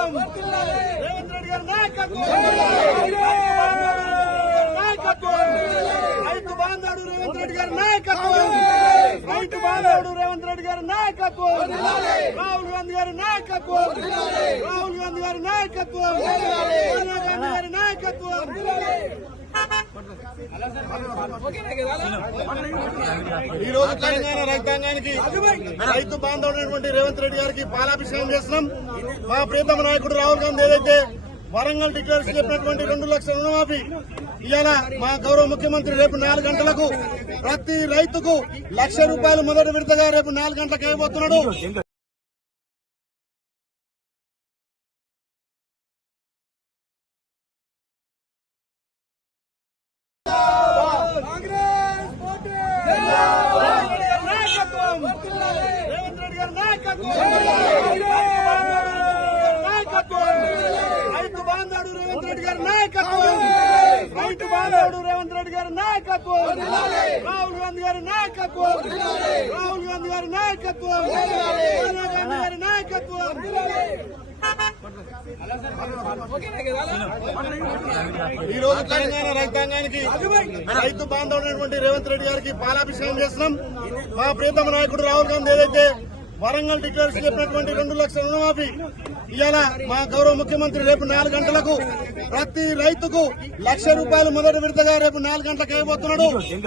రేవంత్ రెడ్డి గారి నాయకత్వం రైతు బాంధవుడు రేవంత్ రెడ్డి గారి నాయకత్వం రైతు బాంధవుడు రేవంత్ రెడ్డి గారి నాయకత్వం రాహుల్ గాంధీ గారి నాయకత్వం రాహుల్ గాంధీ గారి నాయకత్వం సోనియా గాంధీ గారి నాయకత్వం ఈ రోజు తెలంగాణ రైతాంగానికి రైతు బాంధవుడైనటువంటి రేవంత్ రెడ్డి గారికి పాలాభిషేకం చేస్తున్నాం. మా ప్రియతమ నాయకుడు రాహుల్ గాంధీ ఏదైతే వరంగల్ డిక్లరేషన్ చెప్పినటువంటి 2 లక్షల రుణమాఫీ ఇవాళ మా గౌరవ ముఖ్యమంత్రి రేపు 4 గంటలకు ప్రతి రైతుకు ₹1,00,000 మొదటి విడతగా రేపు 4 గంటలకు ఇవ్వబోతున్నాడు. రేవంత్ రెడ్డి గారి నాయకత్వం రైతు బాంధవుడు రేవంత్ రెడ్డి గారి నాయకత్వం రైతు బాంధవుడు రేవంత్ రెడ్డి గారి నాయకత్వం రాహుల్ గాంధీ గారి నాయకత్వం రాహుల్ గాంధీ గారి నాయకత్వం సోనియా గాంధీ గారి నాయకత్వం ఈ రోజు తెలంగాణ రైతాంగానికి రైతు బాంధవుడైనటువంటి రేవంత్ రెడ్డి గారికి పాలాభిషేకం చేస్తున్నాం. మా ప్రియతమ నాయకుడు రాహుల్ గాంధీ ఏదైతే వరంగల్ డిక్లరేషన్ చెప్పినటువంటి 2 లక్షల రుణమాఫీ ఇవాళ మా గౌరవ ముఖ్యమంత్రి రేపు 4 గంటలకు ప్రతి రైతుకు ₹1,00,000 మొదటి విడతగా రేపు 4 గంటలకు ఇవ్వబోతున్నాడు.